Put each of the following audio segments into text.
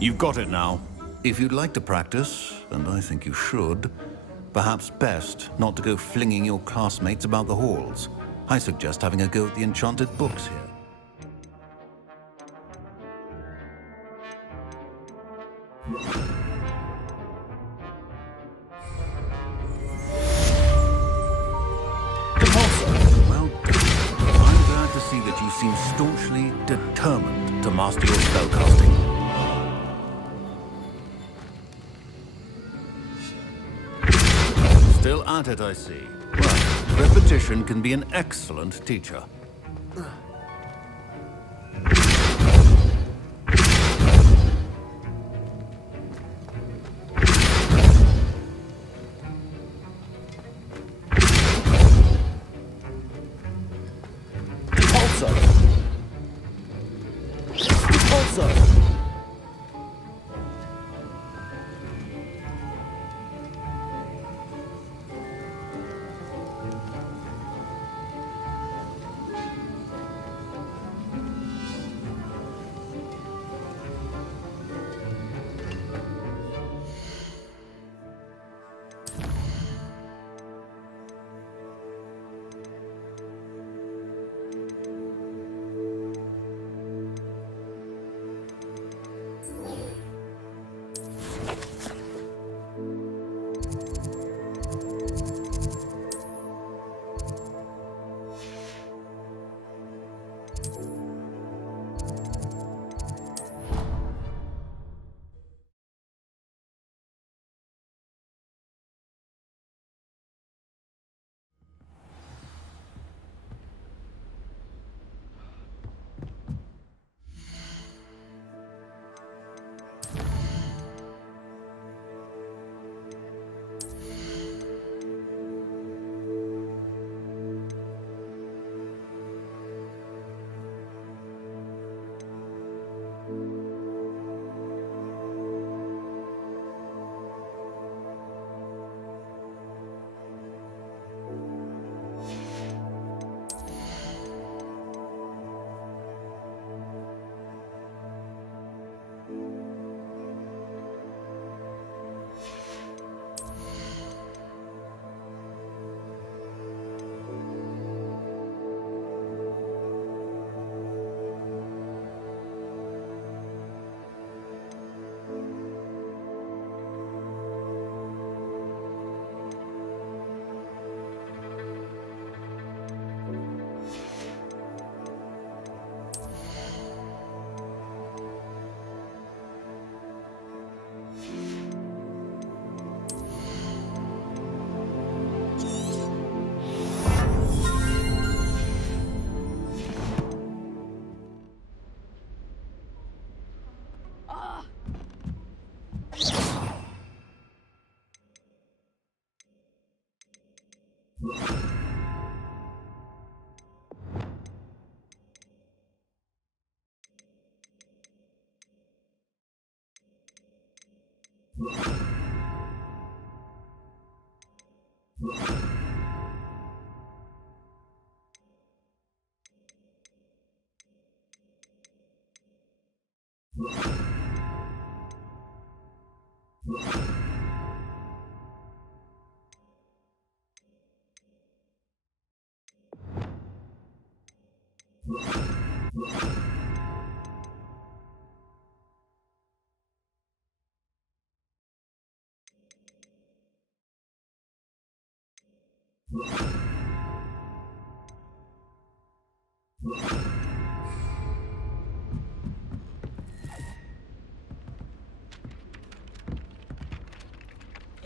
You've got it now. If you'd like to practice, and I think you should, perhaps best not to go flinging your classmates about the halls. I suggest having a go at the enchanted books here. Well done. I'm glad to see that you seem staunchly determined to master your spellcasting. Still at it, I see. Well, repetition can be an excellent teacher.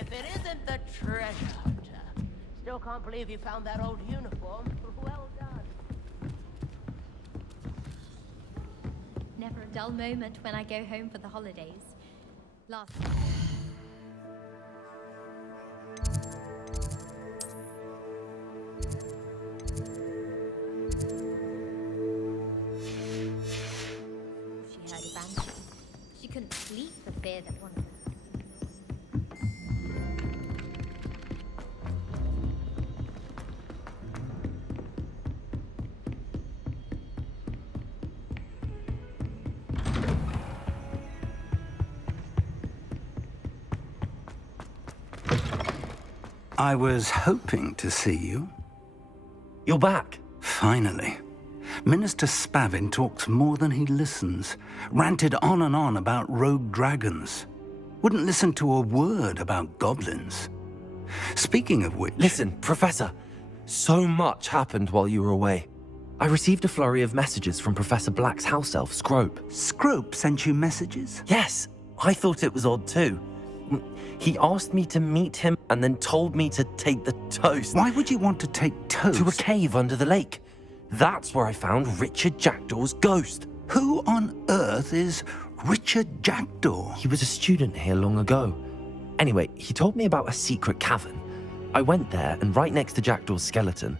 If it isn't the treasure hunter. Still can't believe you found that old uniform. Well done. Never a dull moment when I go home for the holidays. Last... She heard a banshee. She couldn't sleep for fear that one of them... I was hoping to see you. You're back. Finally. Minister Spavin talks more than he listens. Ranted on and on about rogue dragons. Wouldn't listen to a word about goblins. Speaking of which... Listen, Professor. So much happened while you were away. I received a flurry of messages from Professor Black's house elf, Scrope. Scrope sent you messages? Yes, I thought it was odd too. He asked me to meet him and then told me to take the toast. Why would you want to take toast? To a cave under the lake. That's where I found Richard Jackdaw's ghost. Who on earth is Richard Jackdaw? He was a student here long ago. Anyway, he told me about a secret cavern. I went there, and right next to Jackdaw's skeleton,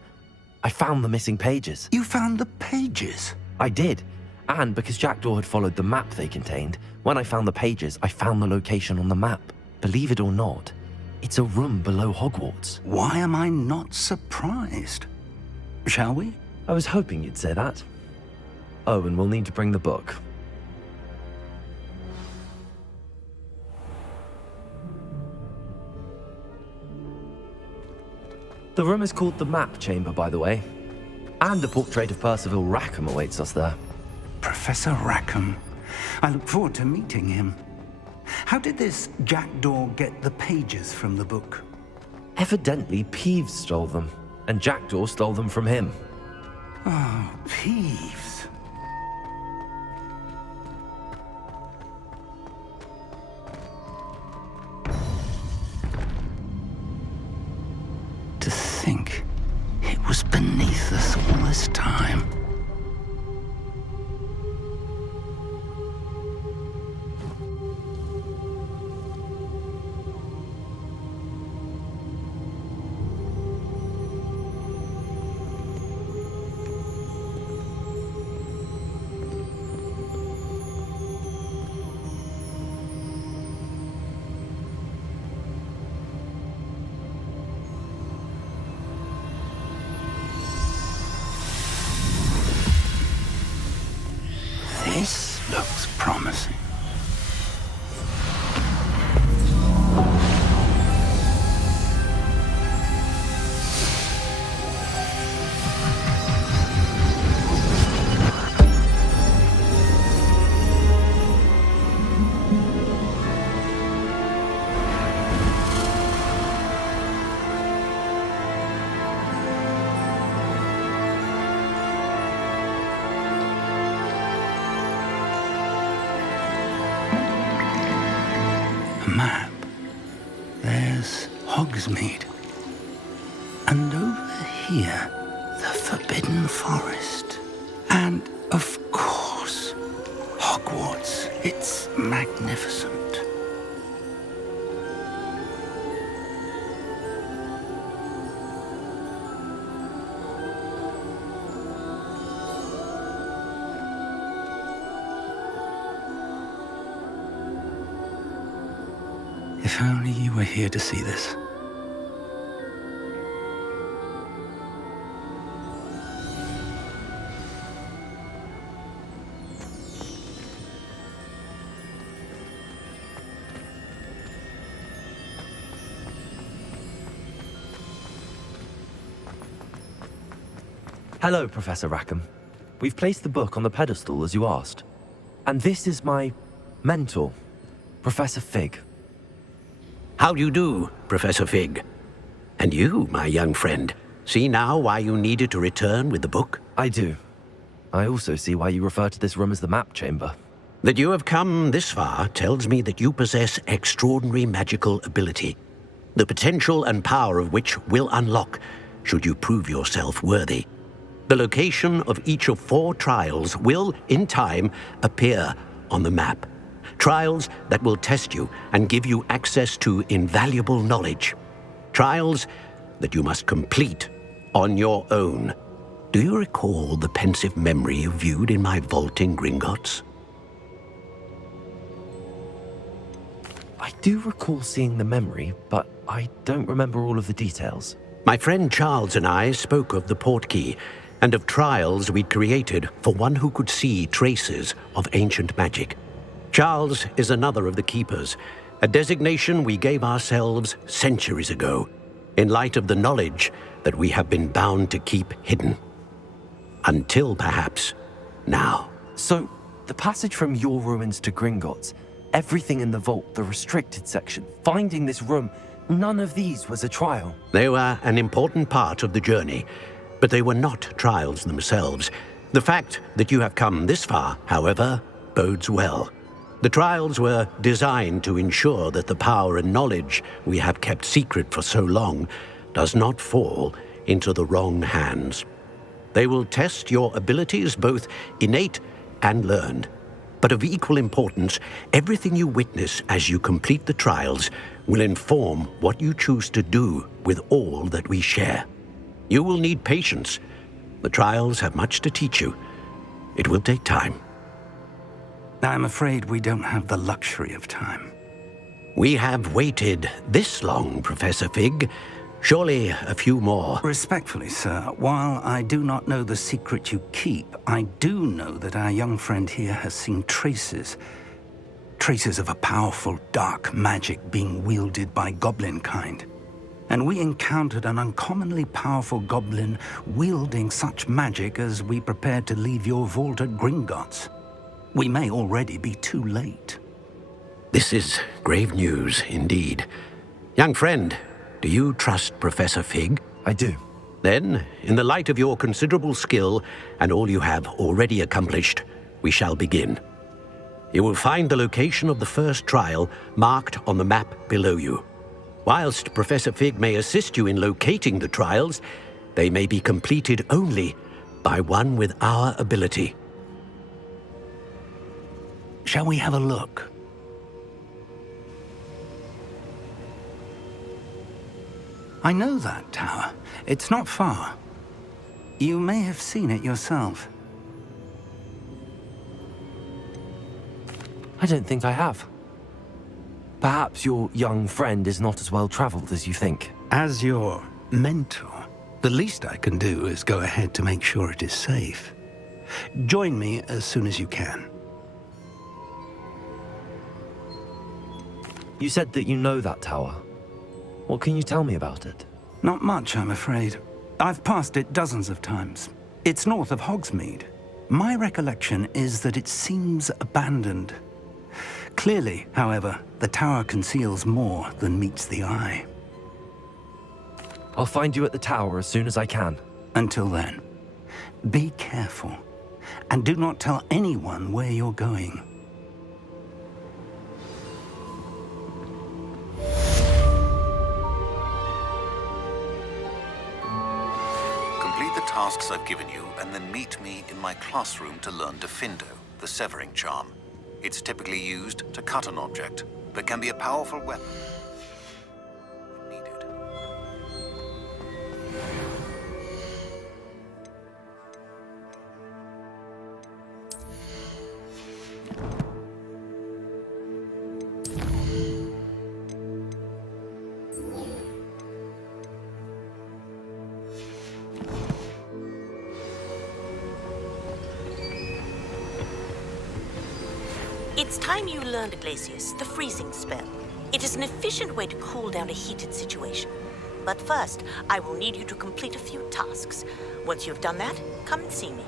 I found the missing pages. You found the pages? I did. And because Jackdaw had followed the map they contained, when I found the pages, I found the location on the map. Believe it or not, it's a room below Hogwarts. Why am I not surprised? Shall we? I was hoping you'd say that. Oh, and we'll need to bring the book. The room is called the Map Chamber, by the way. And a portrait of Percival Rackham awaits us there. Professor Rackham. I look forward to meeting him. How did this Jackdaw get the pages from the book? Evidently, Peeves stole them, and Jackdaw stole them from him. Oh, Peeves. To think it was beneath us all this time. This looks promising. Map. There's Hogsmeade. And over here, the Forbidden Forest. And, of course, Hogwarts. It's magnificent. If only you were here to see this. Hello, Professor Rackham. We've placed the book on the pedestal as you asked. And this is my mentor, Professor Fig. How do you do, Professor Fig? And you, my young friend, see now why you needed to return with the book? I do. I also see why you refer to this room as the Map Chamber. That you have come this far tells me that you possess extraordinary magical ability, the potential and power of which will unlock should you prove yourself worthy. The location of each of 4 trials will, in time, appear on the map. Trials that will test you and give you access to invaluable knowledge. Trials that you must complete on your own. Do you recall the pensive memory you viewed in my vault in Gringotts? I do recall seeing the memory, but I don't remember all of the details. My friend Charles and I spoke of the portkey and of trials we'd created for one who could see traces of ancient magic. Charles is another of the keepers, a designation we gave ourselves centuries ago. in light of the knowledge that we have been bound to keep hidden. Until perhaps now. So, the passage from your ruins to Gringotts, everything in the vault, the restricted section, finding this room, none of these was a trial. They were an important part of the journey, but they were not trials themselves. The fact that you have come this far, however, bodes well. The trials were designed to ensure that the power and knowledge we have kept secret for so long does not fall into the wrong hands. They will test your abilities, both innate and learned. But of equal importance, everything you witness as you complete the trials will inform what you choose to do with all that we share. You will need patience. The trials have much to teach you. It will take time. I'm afraid we don't have the luxury of time. We have waited this long, Professor Fig. Surely a few more. Respectfully, sir, while I do not know the secret you keep, I do know that our young friend here has seen traces of a powerful dark magic being wielded by goblin kind. And we encountered an uncommonly powerful goblin wielding such magic as we prepared to leave your vault at Gringotts. We may already be too late. This is grave news indeed. Young friend, do you trust Professor Fig? I do. Then, in the light of your considerable skill and all you have already accomplished, we shall begin. You will find the location of the first trial marked on the map below you. Whilst Professor Fig may assist you in locating the trials, they may be completed only by one with our ability. Shall we have a look? I know that tower. It's not far. You may have seen it yourself. I don't think I have. Perhaps your young friend is not as well traveled as you think. As your mentor, the least I can do is go ahead to make sure it is safe. Join me as soon as you can. You said that you know that tower. What can you tell me about it? Not much, I'm afraid. I've passed it dozens of times. It's north of Hogsmeade. My recollection is that it seems abandoned. Clearly, however, the tower conceals more than meets the eye. I'll find you at the tower as soon as I can. Until then, be careful, and do not tell anyone where you're going. Complete the tasks I've given you, and then meet me in my classroom to learn Defindo, the severing charm. It's typically used to cut an object, but can be a powerful weapon when needed. It's time you learned, Glacius, the freezing spell. It is an efficient way to cool down a heated situation. But first, I will need you to complete a few tasks. Once you've done that, come and see me.